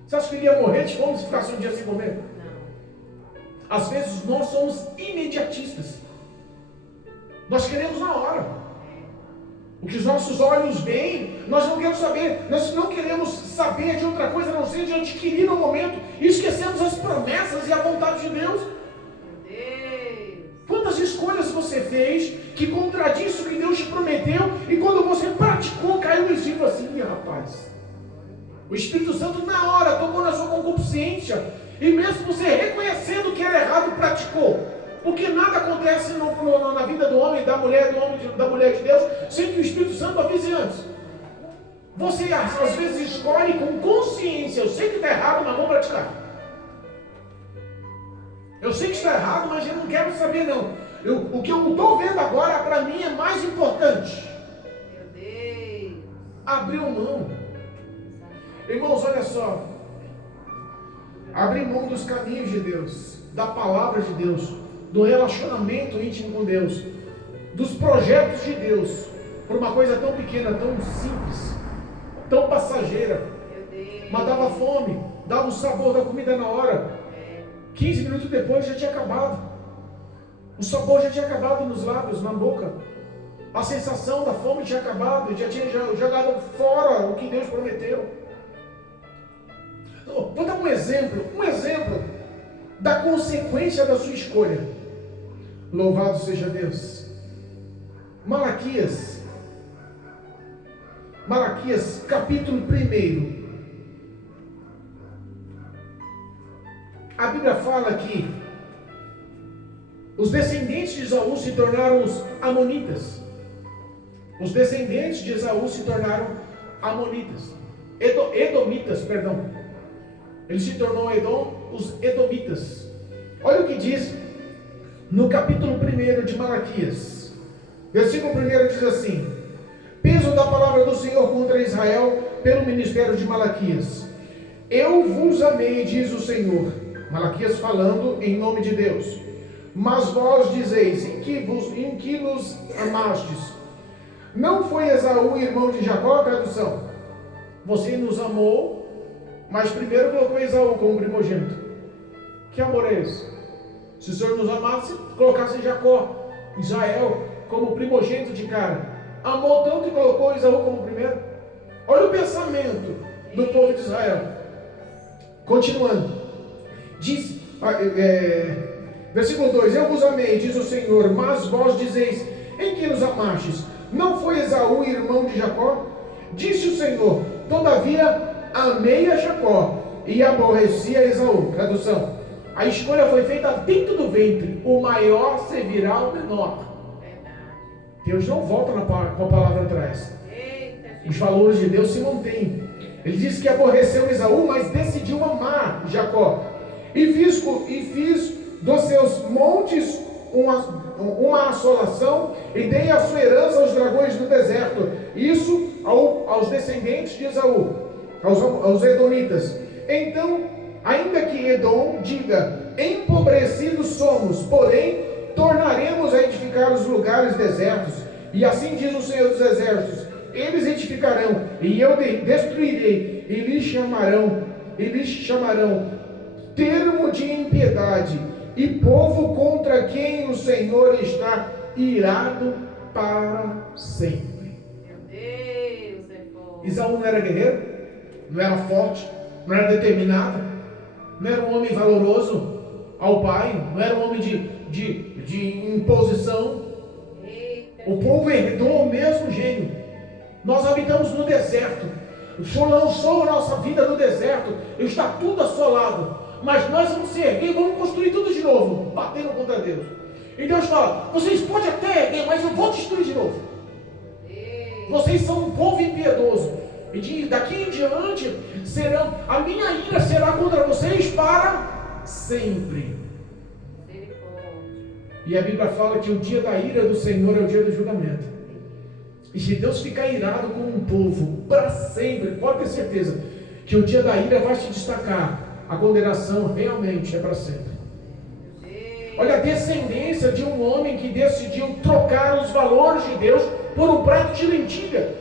Você acha que ele ia morrer de fome se ficasse um dia sem comer? Não. Às vezes nós somos imediatistas. Nós queremos na hora. O que os nossos olhos veem, nós não queremos saber. Nós não queremos saber de outra coisa, a não ser de adquirir no momento. E esquecemos as promessas e a vontade de Deus. Meu Deus. Quantas escolhas você fez que contradiz o que Deus te prometeu e quando você praticou, caiu em si e falou assim, Ih, rapaz. O Espírito Santo na hora tocou na sua concupiscência e mesmo você reconhecendo que era errado, praticou. Porque nada acontece na vida do homem, da mulher de Deus, sem que o Espírito Santo avise antes. Você às vezes escolhe com consciência, eu sei que está errado, mas vou praticar. Eu sei que está errado, mas eu não quero saber não. O que eu estou vendo agora, para mim, é mais importante. Meu Deus. Abriu mão. Irmãos, olha só. Abrir mão dos caminhos de Deus, da palavra de Deus, do relacionamento íntimo com Deus, dos projetos de Deus, por uma coisa tão pequena, tão simples, tão passageira, mas dava fome, dava o sabor da comida na hora. 15 minutos depois já tinha acabado, o sabor já tinha acabado nos lábios, na boca, a sensação da fome tinha acabado, já tinha jogado fora o que Deus prometeu. Vou dar um exemplo da consequência da sua escolha. Louvado seja Deus. Malaquias capítulo 1. A Bíblia fala que os descendentes de Esaú se tornaram os amonitas. Os descendentes de Esaú se tornaram amonitas. Edomitas, perdão. Ele se tornou Edom, os edomitas. Olha o que diz no capítulo 1 de Malaquias. Versículo 1 diz assim: peso da palavra do Senhor contra Israel pelo ministério de Malaquias. Eu vos amei, diz o Senhor. Malaquias falando em nome de Deus. Mas vós dizeis, em que nos amastes? Não foi Esaú irmão de Jacó? Tradução: você nos amou, mas primeiro colocou Esaú como primogênito. Que amor é esse? Se o Senhor nos amasse, colocasse Jacó, Israel, como primogênito de cara. Amou tanto que colocou Esaú como primeiro. Olha o pensamento do povo de Israel. Continuando. Diz, versículo 2: eu vos amei, diz o Senhor, mas vós dizeis, em que nos amastes? Não foi Esaú irmão de Jacó? Disse o Senhor, todavia amei a Jacó e aborreci a Esaú. Tradução: a escolha foi feita dentro do ventre, o maior servirá ao menor. Deus não volta com a palavra atrás. Os valores de Deus se mantêm. Ele disse que aborreceu Esaú, mas decidiu amar Jacó. E fiz dos seus montes uma assolação, e dei a sua herança aos dragões do deserto. Isso aos descendentes de Esaú, aos edomitas. Então, ainda que Edom diga, empobrecidos somos, porém tornaremos a edificar os lugares desertos. E assim diz o Senhor dos Exércitos: eles edificarão, e eu destruirei, e lhes chamarão termo de impiedade, e povo contra quem o Senhor está irado para sempre. Meu Deus, é bom. Esaú não era guerreiro, não era forte, não era determinado, não era um homem valoroso ao pai, não era um homem de imposição. O povo herdou o mesmo gênio. Nós habitamos no deserto. O Senhor lançou a nossa vida no deserto. Está tudo assolado. Mas nós vamos se erguer e vamos construir tudo de novo, batendo contra Deus. E Deus fala: vocês podem até erguer, mas eu vou destruir de novo. Vocês são um povo impiedoso. E daqui em diante a minha ira será contra vocês para sempre. E a Bíblia fala que o dia da ira do Senhor é o dia do julgamento. E se Deus ficar irado com um povo para sempre, pode ter certeza que o dia da ira vai se destacar. A condenação realmente é para sempre. Olha a descendência de um homem que decidiu trocar os valores de Deus por um prato de lentilha.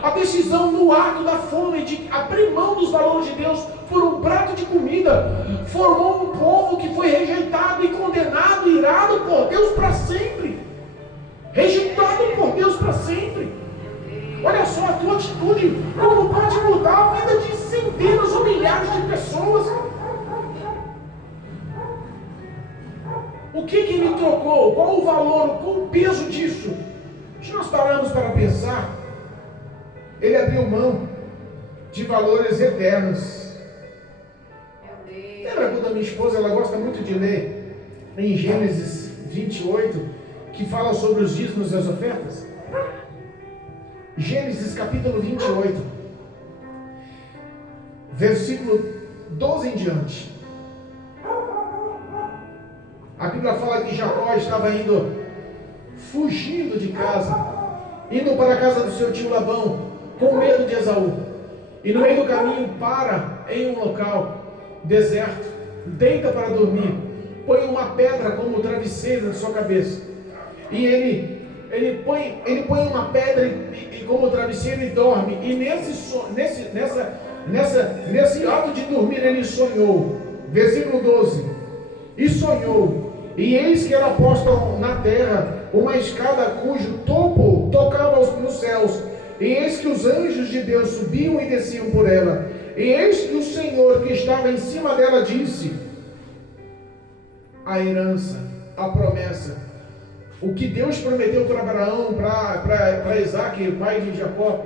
A decisão no ato da fome de abrir mão dos valores de Deus por um prato de comida formou um povo que foi rejeitado e condenado, irado por Deus para sempre. Rejeitado por Deus para sempre. Olha só a tua atitude, como pode mudar a vida de centenas ou milhares de pessoas. O que ele trocou? Qual o valor? Qual o peso disso? Se nós paramos para pensar, ele abriu mão de valores eternos. Lembra quando a minha esposa, ela gosta muito de ler em Gênesis 28, que fala sobre os dízimos e as ofertas? Gênesis capítulo 28, versículo 12 em diante. A Bíblia fala que Jacó estava indo fugindo de casa, indo para a casa do seu tio Labão, com medo de Esaú. E no meio do caminho para em um local deserto, deita para dormir, põe uma pedra como travesseiro na sua cabeça. E ele põe uma pedra e como travesseiro e dorme. E nesse ato de dormir ele sonhou. Versículo 12. E sonhou, e eis que era posta na terra uma escada cujo topo tocava nos céus. E eis que os anjos de Deus subiam e desciam por ela. E eis que o Senhor que estava em cima dela disse: a herança, a promessa, o que Deus prometeu para Abraão, para Isaac, pai de Jacó,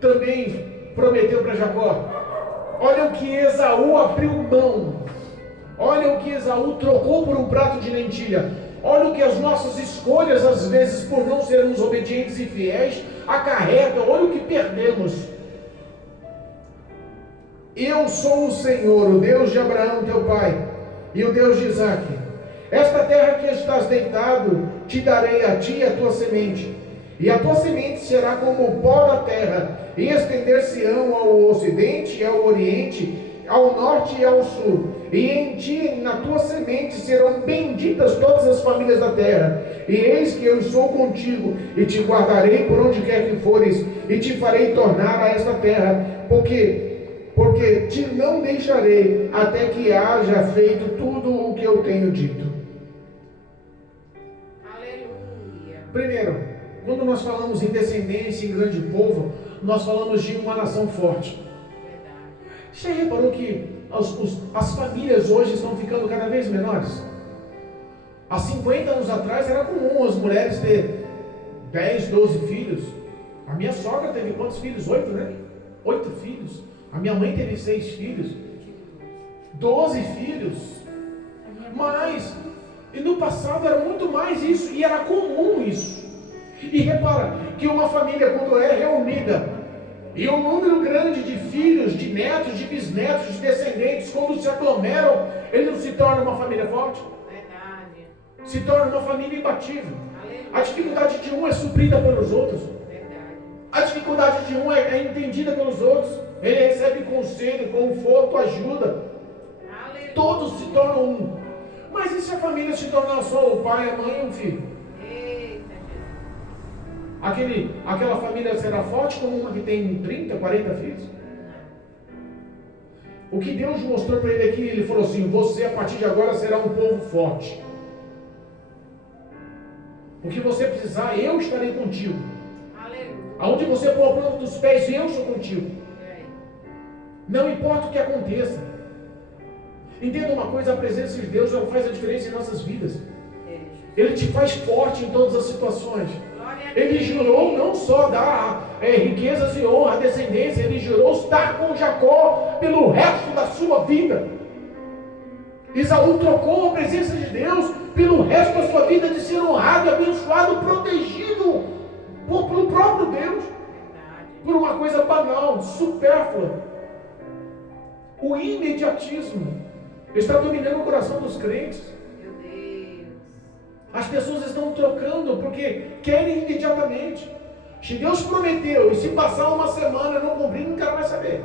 também prometeu para Jacó. Olha o que Esaú abriu mão. Olha o que Esaú trocou por um prato de lentilha. Olha o que as nossas escolhas, às vezes, por não sermos obedientes e fiéis, acarretam. Olha o que perdemos. Eu sou o Senhor, o Deus de Abraão, teu pai, e o Deus de Isaque. Esta terra que estás deitado, te darei a ti e a tua semente. E a tua semente será como o pó da terra, e estender-se-ão ao ocidente e ao oriente, ao norte e ao sul. E em ti e na tua semente serão benditas todas as famílias da terra. E eis que eu estou contigo, e te guardarei por onde quer que fores, e te farei tornar a esta terra, porque te não deixarei até que haja feito tudo o que eu tenho dito. Aleluia. Primeiro, quando nós falamos em descendência, em grande povo, nós falamos de uma nação forte. Você reparou que as famílias hoje estão ficando cada vez menores? Há 50 anos atrás era comum as mulheres ter 10, 12 filhos. A minha sogra teve quantos filhos? 8, né? 8 filhos. A minha mãe teve 6 filhos. 12 filhos. Mas, e no passado era muito mais isso, e era comum isso. E repara que uma família, quando é reunida, e um número grande de filhos, de netos, de bisnetos, de descendentes, quando se aglomeram, ele não se torna uma família forte? Verdade. Se torna uma família imbatível. Aleluia. A dificuldade de um é suprida pelos outros. Verdade. A dificuldade de um é entendida pelos outros. Ele recebe conselho, conforto, ajuda. Aleluia. Todos se tornam um. Mas e se a família se tornar só o pai, a mãe e um filho? Aquela família será forte como uma que tem 30, 40 filhos? O que Deus mostrou para ele aqui, ele falou assim: você a partir de agora será um povo forte. O que você precisar, eu estarei contigo. Aleluia. Aonde você pôr a planta dos pés, eu sou contigo. Não importa o que aconteça. Entenda uma coisa, a presença de Deus já faz a diferença em nossas vidas. Ele te faz forte em todas as situações. Ele jurou não só dar riquezas e honra à descendência, ele jurou estar com Jacó pelo resto da sua vida. Esaú trocou a presença de Deus pelo resto da sua vida de ser honrado, abençoado, protegido pelo próprio Deus, por uma coisa banal, supérflua. O imediatismo está dominando o coração dos crentes. As pessoas estão trocando porque querem imediatamente. Se Deus prometeu e se passar uma semana e não cumprir, não quero mais saber.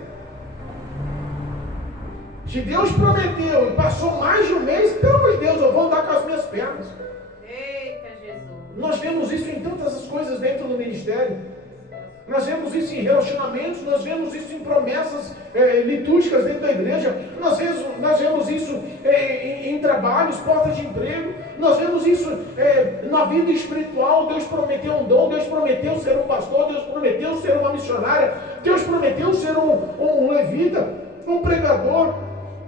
Se Deus prometeu e passou mais de um mês, pelo amor de Deus, eu vou andar com as minhas pernas. Eita Jesus. Nós vemos isso em tantas coisas dentro do ministério. Nós vemos isso em relacionamentos, nós vemos isso em promessas litúrgicas dentro da igreja, nós vemos isso em trabalhos, portas de emprego, nós vemos isso na vida espiritual. Deus prometeu um dom, Deus prometeu ser um pastor, Deus prometeu ser uma missionária, Deus prometeu ser um levita, um pregador,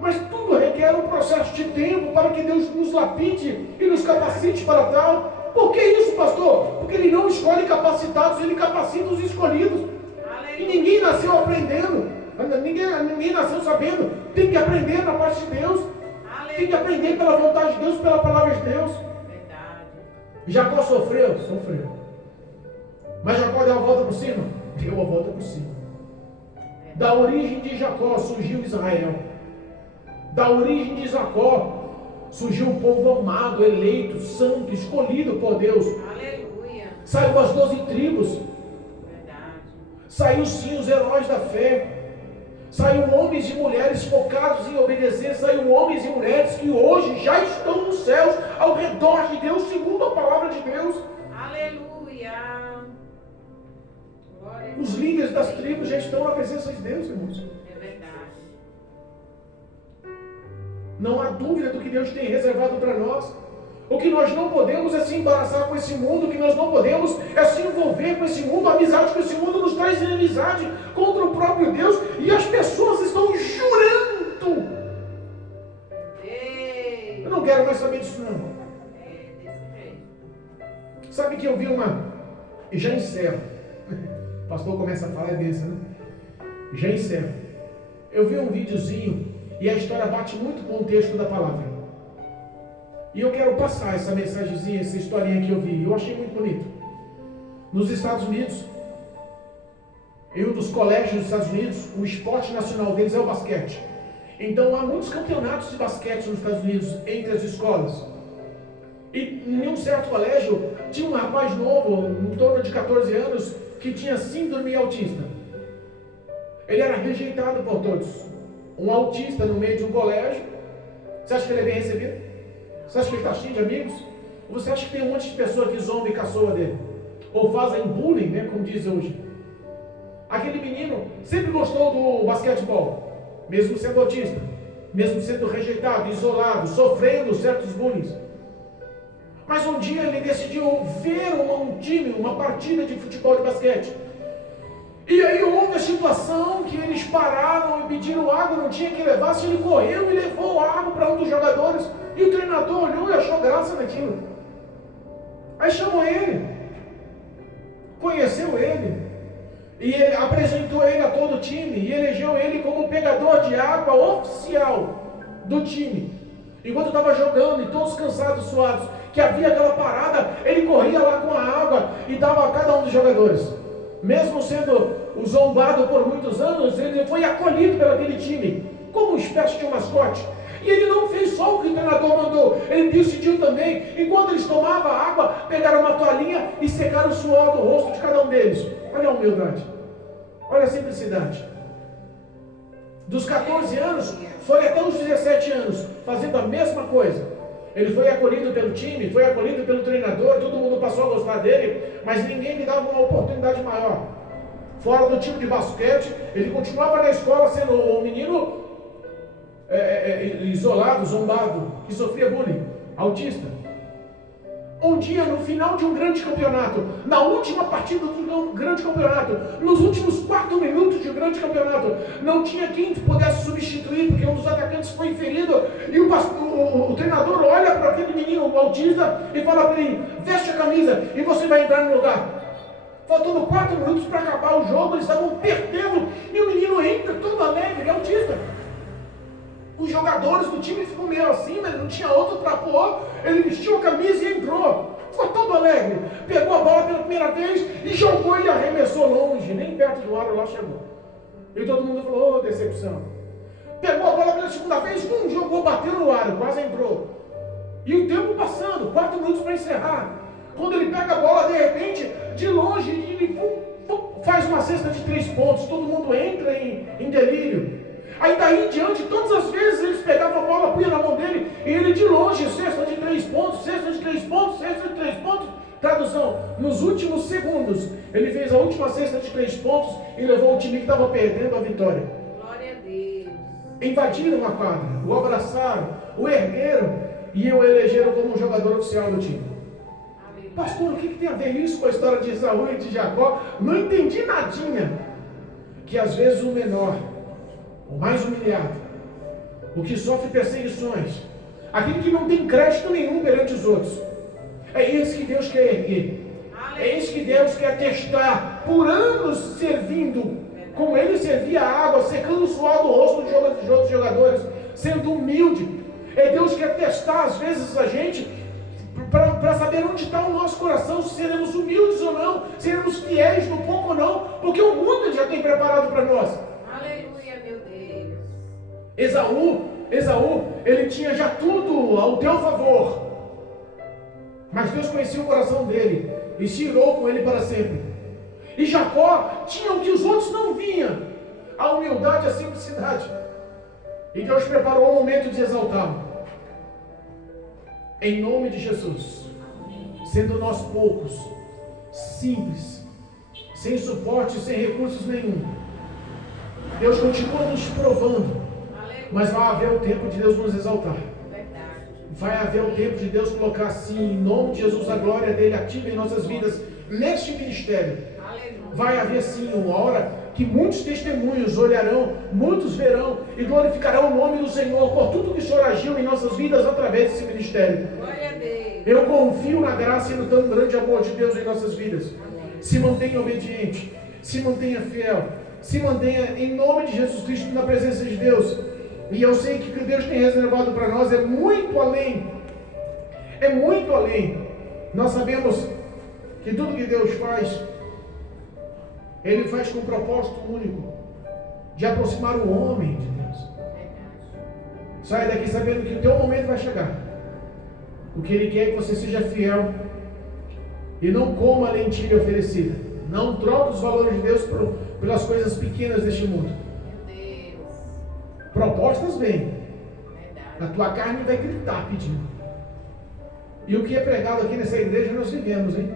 mas tudo requer um processo de tempo para que Deus nos lapide e nos capacite para tal. Por que isso, pastor? Porque Ele não escolhe capacitados, Ele capacita os escolhidos. Aleluia. E ninguém nasceu aprendendo, ninguém nasceu sabendo. Tem que aprender na parte de Deus. Aleluia. Tem que aprender pela vontade de Deus, pela palavra de Deus. Verdade. Jacó sofreu? Sofreu. Mas Jacó deu a volta por cima? Deu a volta por cima. Da origem de Jacó surgiu Israel. Da origem de Jacó surgiu um povo amado, eleito, santo, escolhido por Deus. Aleluia. Saiu as 12 tribos. Verdade. Saiu sim os heróis da fé. Saiu homens e mulheres focados em obedecer. Saiu homens e mulheres que hoje já estão nos céus, ao redor de Deus, segundo a palavra de Deus. Aleluia. Glória a Os Deus. líderes das tribos já estão na presença de Deus, irmãos. É verdade. Não há dúvida do que Deus tem reservado para nós. O que nós não podemos é se embaraçar com esse mundo. O que nós não podemos é se envolver com esse mundo. A amizade com esse mundo nos traz inimizade contra o próprio Deus. E as pessoas estão jurando. Ei. Eu não quero mais saber disso não. É desse jeito. Sabe que eu vi uma... E já encerro. O pastor começa a falar, é desse, né? Já encerro. Eu vi um videozinho e a história bate muito com o texto da palavra. E eu quero passar essa mensagenzinha, essa historinha que eu vi. Eu achei muito bonito. Nos Estados Unidos, em um dos colégios dos Estados Unidos, o esporte nacional deles é o basquete. Então há muitos campeonatos de basquete nos Estados Unidos, entre as escolas. E em um certo colégio, tinha um rapaz novo, em torno de 14 anos, que tinha síndrome autista. Ele era rejeitado por todos. Um autista no meio de um colégio. Você acha que ele é bem recebido? Você acha que ele está cheio de amigos? Ou você acha que tem um monte de pessoa que zomba e caçoa dele? Ou fazem bullying, né, como diz hoje? Aquele menino sempre gostou do basquetebol, mesmo sendo autista, mesmo sendo rejeitado, isolado, sofrendo certos bullying. Mas um dia ele decidiu ver um time, uma partida de futebol de basquete. E aí houve a situação que eles pararam e pediram água, não tinha que levar, se ele correu e levou água para um dos jogadores. E o treinador olhou e achou graça naquilo. Aí chamou ele, conheceu ele, e ele apresentou ele a todo o time, e elegeu ele como pegador de água oficial do time. Enquanto estava jogando, e todos cansados, suados, que havia aquela parada, ele corria lá com a água e dava a cada um dos jogadores. Mesmo sendo zombado por muitos anos, ele foi acolhido pelo aquele time, como uma espécie de um mascote. E ele não fez só o que o treinador mandou, ele decidiu também, enquanto eles tomavam a água, pegaram uma toalhinha e secaram o suor do rosto de cada um deles. Olha a humildade, olha a simplicidade. Dos 14 anos, foi até os 17 anos, fazendo a mesma coisa. Ele foi acolhido pelo time, foi acolhido pelo treinador, todo mundo passou a gostar dele, mas ninguém lhe dava uma oportunidade maior. Fora do time de basquete, ele continuava na escola sendo um menino isolado, zombado, que sofria bullying, autista. Um dia, no final de um grande campeonato, na última partida do grande campeonato, nos últimos 4 minutos de um grande campeonato, não tinha quem pudesse substituir, porque um dos atacantes foi ferido, e o treinador olha para aquele menino, o autista, e fala para ele: veste a camisa e você vai entrar no lugar. Faltando 4 minutos para acabar o jogo, eles estavam perdendo, e o menino entra todo alegre, ele é autista. Os jogadores do time ficam meio assim, mas não tinha outro para pôr. Ele vestiu a camisa e entrou. Ficou todo alegre. Pegou a bola pela primeira vez e jogou e arremessou longe. Nem perto do aro lá chegou. E todo mundo falou: oh, decepção. Pegou a bola pela segunda vez, jogou, bateu no aro, quase entrou. E o tempo passando, 4 minutos para encerrar. Quando ele pega a bola, de repente, de longe, ele faz uma cesta de 3 pontos. Todo mundo entra em delírio. Aí daí em diante, todas as vezes eles pegavam a bola, punha na mão dele, e ele de longe, cesta de 3 pontos, cesta de 3 pontos, cesta de 3 pontos. Tradução: nos últimos segundos, ele fez a última cesta de 3 pontos e levou o time que estava perdendo a vitória. Glória a Deus. Invadiram a quadra, o abraçaram, o ergueram e o elegeram como um jogador oficial do time. Aleluia. Pastor, o que tem a ver isso com a história de Esaú e de Jacó? Não entendi nadinha. Que às vezes o menor, o mais humilhado, o que sofre perseguições, aquele que não tem crédito nenhum perante os outros, é esse que Deus quer erguer. É esse que Deus quer testar por anos servindo, como ele servia a água, secando o suor do rosto dos outros jogadores, sendo humilde. É Deus que quer testar às vezes a gente para saber onde está o nosso coração, se seremos humildes ou não, se seremos fiéis no pouco ou não, porque o mundo já tem preparado para nós. Aleluia, meu Deus. Esaú, ele tinha já tudo ao teu favor, mas Deus conhecia o coração dele, e se irou com ele para sempre. E Jacó tinha o que os outros não vinham: a humildade e a simplicidade. E Deus preparou um momento de exaltá-lo. Em nome de Jesus. Sendo nós poucos, simples, sem suporte, sem recursos nenhum, Deus continua nos provando. Mas vai haver o tempo de Deus nos exaltar. Vai haver o tempo de Deus colocar assim, em nome de Jesus, a glória dele ativa em nossas vidas, neste ministério. Vai haver sim uma hora que muitos testemunhos olharão, muitos verão e glorificarão o nome do Senhor por tudo que o Senhor agiu em nossas vidas através desse ministério. Glória a Deus. Eu confio na graça e no tão grande amor de Deus em nossas vidas. Se mantenha obediente, se mantenha fiel, se mantenha em nome de Jesus Cristo na presença de Deus. E eu sei que o que Deus tem reservado para nós é muito além. É muito além. Nós sabemos que tudo que Deus faz, Ele faz com um propósito único de aproximar o homem de Deus. Saia daqui sabendo que o teu momento vai chegar. O que Ele quer é que você seja fiel e não coma a lentilha oferecida. Não troque os valores de Deus pelas coisas pequenas deste mundo. Propostas vêm. A tua carne vai gritar pedindo. E o que é pregado aqui nessa igreja nós vivemos, hein?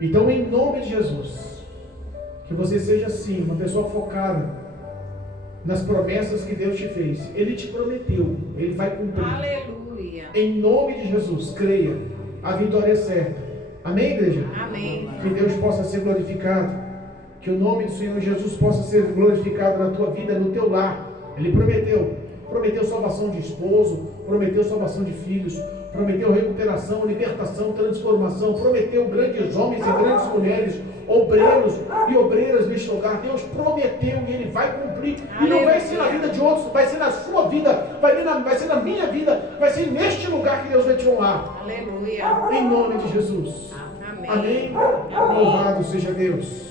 Então, em nome de Jesus, que você seja assim, uma pessoa focada nas promessas que Deus te fez. Ele te prometeu, Ele vai cumprir. Aleluia. Em nome de Jesus, creia, a vitória é certa. Amém, igreja? Amém. Que Deus possa ser glorificado. Que o nome do Senhor Jesus possa ser glorificado na tua vida, no teu lar. Ele prometeu salvação de esposo, prometeu salvação de filhos, prometeu recuperação, libertação, transformação, prometeu grandes homens e grandes mulheres, obreiros e obreiras neste lugar. Deus prometeu e Ele vai cumprir. E não vai ser na vida de outros, vai ser na sua vida, vai ser na minha vida, vai ser neste lugar que Deus vai te honrar. Aleluia. Em nome de Jesus. Amém. Amém. Louvado seja Deus.